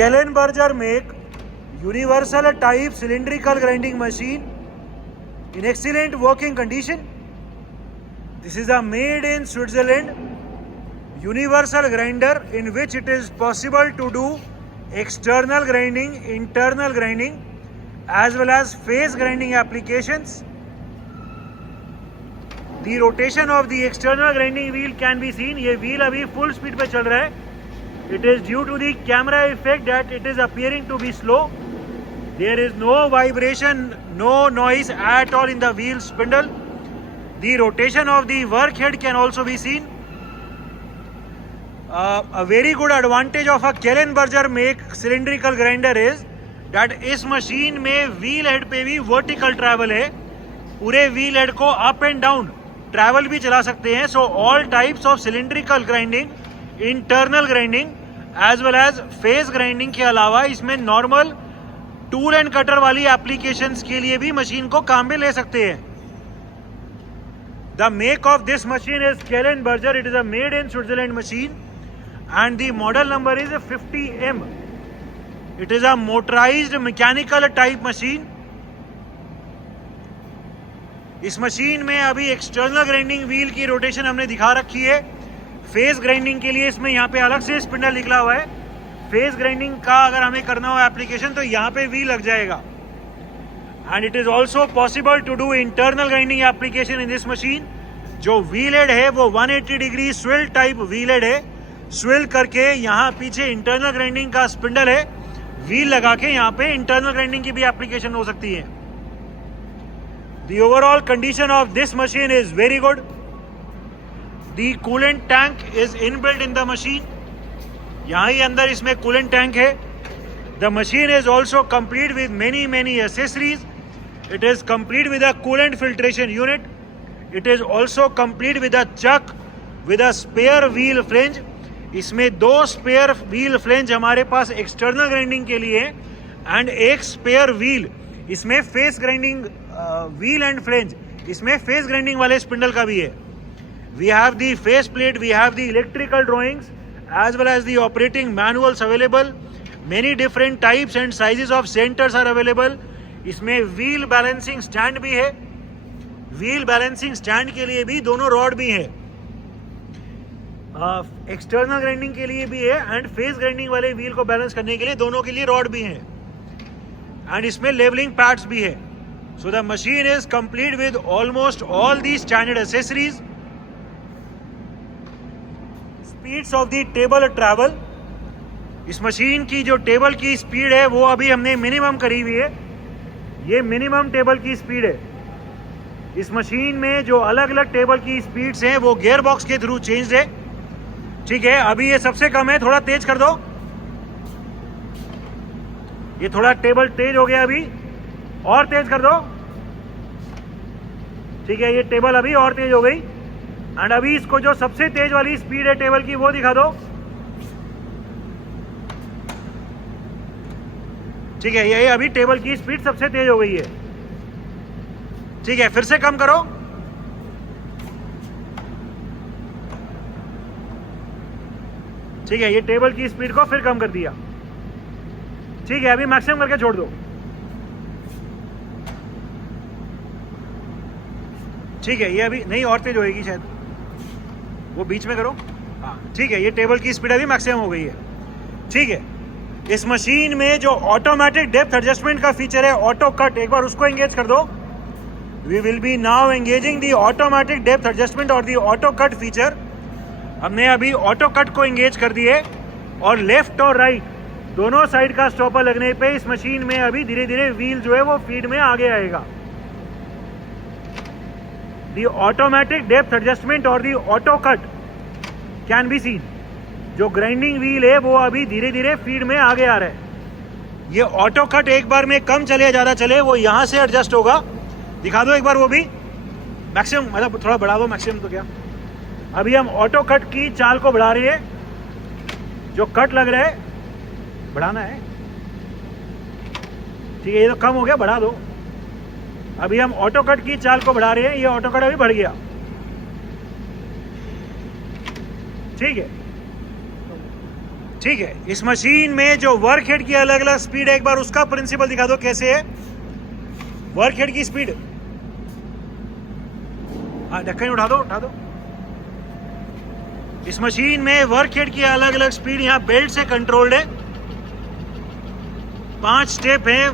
Kellenberger make universal type cylindrical grinding machine in excellent working condition. This is a made in Switzerland universal grinder in which it is possible to do external grinding, internal grinding as well as phase grinding applications. The rotation of the external grinding wheel can be seen. ये wheel अभी full speed पे चल रहा है. It is due to the camera effect that it is appearing to be slow. There is no vibration, no noise at all in the wheel spindle. The rotation of the workhead can also be seen. A very good advantage of a Kellenberger make cylindrical grinder is that इस machine में wheel head पे भी vertical travel है. पूरे wheel head को up and down travel भी चला सकते हैं. So all types of cylindrical grinding, internal grinding as well as face grinding के अलावा इसमें नॉर्मल टूल एंड कटर वाली एप्लीकेशंस के लिए भी मशीन को काम में ले सकते हैं. The make of this machine is Kellenberger. It is a made in Switzerland machine and the model number is 50M. It is a motorized mechanical type machine. इस मशीन में अभी एक्सटर्नल ग्राइंडिंग व्हील की rotation हमने दिखा रखी है. Face grinding के लिए इसमें यहाँ पे अलग से स्पिंडल निकला हुआ है. फेस ग्राइंडिंग का अगर हमें करना हो एप्लीकेशन तो यहाँ पे व्हील लग जाएगा. And it is also possible to do internal grinding application in this machine. जो व्हील हेड है वो 180 degree swivel type wheel head है. स्विल करके यहाँ पीछे इंटरनल ग्राइंडिंग का स्पिंडल है. व्हील लगा के यहाँ पे इंटरनल ग्राइंडिंग की भी एप्लीकेशन हो सकती है. The overall condition of this machine is very good. The coolant tank is inbuilt in the machine. यहाँ ही अंदर इसमें coolant tank है. The machine is also complete with many accessories. It is complete with a coolant filtration unit. It is also complete with a chuck with a spare wheel flange. इसमें 2 spare wheel flange हमारे पास external grinding के लिए and एक spare wheel इसमें face grinding wheel and flange इसमें face grinding वाले spindle का भी है. We have the face plate, we have the electrical drawings as well as the operating manuals available. Many different types and sizes of centres are available. इसमें wheel balancing stand भी है. Wheel balancing stand के लिए भी दोनों rod भी है. External grinding के लिए भी है एंड फेस ग्राइंडिंग वाले व्हील को बैलेंस करने के लिए दोनों के लिए रॉड भी हैं. एंड इसमें लेवलिंग पैड्स भी है. So the machine is complete with almost all the standard accessories. Speeds of the table travel. इस मशीन की जो टेबल की स्पीड है वो अभी हमने मिनिमम करी हुई है. ये मिनिमम टेबल की स्पीड है. इस मशीन में जो अलग अलग टेबल की स्पीड्स हैं वो गियर बॉक्स के थ्रू चेंज है. ठीक है, अभी ये सबसे कम है. थोड़ा तेज कर दो. ये थोड़ा टेबल तेज हो गया अभी. और तेज कर दो. ठीक है, ये टेबल अभी और तेज हो गई. एंड अभी इसको जो सबसे तेज वाली स्पीड है टेबल की वो दिखा दो. ठीक है, ये अभी टेबल की स्पीड सबसे तेज हो गई है. ठीक है, फिर से कम करो. ठीक है, ये टेबल की स्पीड को फिर कम कर दिया. ठीक है, अभी मैक्सिमम करके छोड़ दो. ठीक है, ये अभी नहीं और तेज होएगी शायद. वो बीच में करो. हाँ ठीक है, ये टेबल की स्पीड अभी मैक्सिमम हो गई है. ठीक है, इस मशीन में जो ऑटोमेटिक डेप्थ एडजस्टमेंट का फीचर है ऑटो कट, एक बार उसको एंगेज कर दो. We will be now engaging the automatic depth adjustment और दी ऑटो कट फीचर. हमने अभी ऑटो कट को एंगेज कर दिए और लेफ्ट और राइट दोनों साइड का स्टॉपर लगने पे इस मशीन में अभी धीरे धीरे व्हील जो है वो फीड में आगे आएगा. दी ऑटोमेटिक डेप्थ एडजस्टमेंट और the auto cut can be seen. जो ग्राइंडिंग व्हील है वो अभी धीरे धीरे फीड में आगे आ रहा है. ये ऑटो कट एक बार में कम चले या ज़्यादा चले वो यहाँ से एडजस्ट होगा. दिखा दो एक बार वो भी. मैक्सिमम मतलब थोड़ा बढ़ा दो. मैक्सिमम तो क्या, अभी हम ऑटो कट की चाल को बढ़ा रहे हैं. जो कट लग रहा है बढ़ाना है. ठीक है, ये तो कम हो गया, बढ़ा दो. अभी हम ऑटो कट की चाल को बढ़ा रहे हैं. ये ऑटो कट अभी बढ़ गया. ठीक है, ठीक है, इस मशीन में जो वर्क हेड की अलग अलग स्पीड है, एक बार उसका प्रिंसिपल दिखा दो कैसे है वर्क हेड की स्पीड। हाँ, ढक्कन उठा दो। इस मशीन में वर्क हेड की अलग अलग स्पीड यहाँ बेल्ट से कंट्रोल्ड है, 5 स्टेप है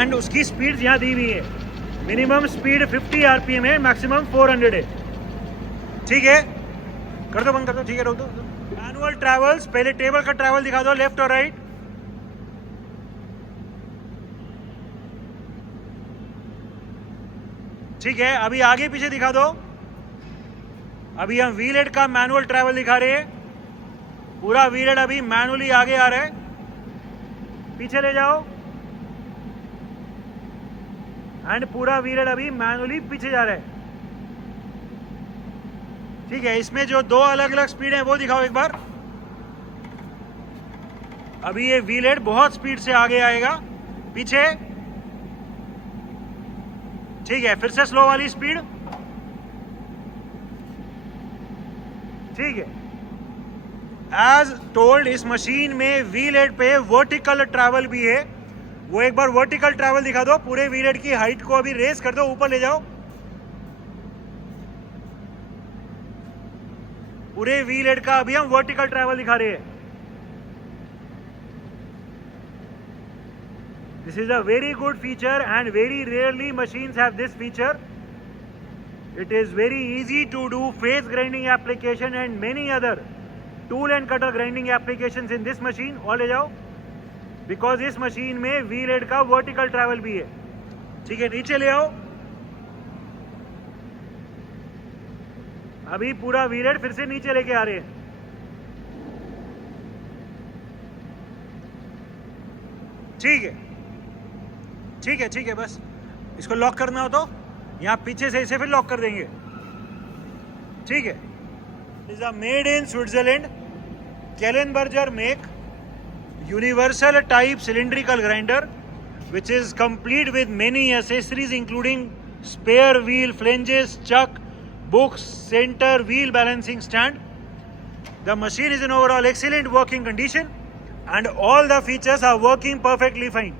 एंड उसकी स्पीड यहाँ दी हुई है। मिनिमम स्पीड 50 आरपीएम है, मैक्सिमम 400 है। ठीक है, कर दो, बंद कर दो। ठीक है, रोक दो। मैनुअल ट्रैवल्स, पहले टेबल का ट्रैवल दिखा दो, लेफ्ट और राइट। ठीक है, अभी आगे पीछे दिखा दो। अभी हम व्हील हेड का मैनुअल ट्रैवल दिखा रहे हैं, पूरा व्हील हेड अभी मैनुअली आगे आ रहा है, पीछे ले जाओ एंड पूरा व्हील हेड अभी मैनुअली पीछे जा रहा है। ठीक है, इसमें जो 2 अलग अलग स्पीड है वो दिखाओ एक बार। अभी ये व्हील हेड बहुत स्पीड से आगे आएगा, पीछे। ठीक है, फिर से स्लो वाली स्पीड। ठीक है, एज टोल्ड इस मशीन में व्हील हेड पे वर्टिकल ट्रैवल भी है, वो एक बार वर्टिकल ट्रैवल दिखा दो। पूरे व्हील हेड की हाइट को अभी रेस कर दो, ऊपर ले जाओ। पूरे व्हील हेड का अभी हम वर्टिकल ट्रैवल दिखा रहे हैं। This is a very good feature and very rarely machines have this feature. It is very easy to do face grinding application and many other tool and cutter grinding applications in this machine। और ले जाओ, because इस machine में wheel head का vertical travel भी है। ठीक है, नीचे ले आओ। अभी पूरा व्हील हेड फिर से नीचे लेके आ रहे हैं। ठीक है, ठीक है, ठीक है, बस इसको लॉक करना हो तो यहाँ पीछे से इसे फिर लॉक कर देंगे। ठीक है, is a made in Switzerland, Kellenberger make, universal type cylindrical grinder which is complete with many accessories including spare wheel flanges, chuck, books, center wheel balancing stand. The machine is in overall excellent working condition and all the features are working perfectly fine.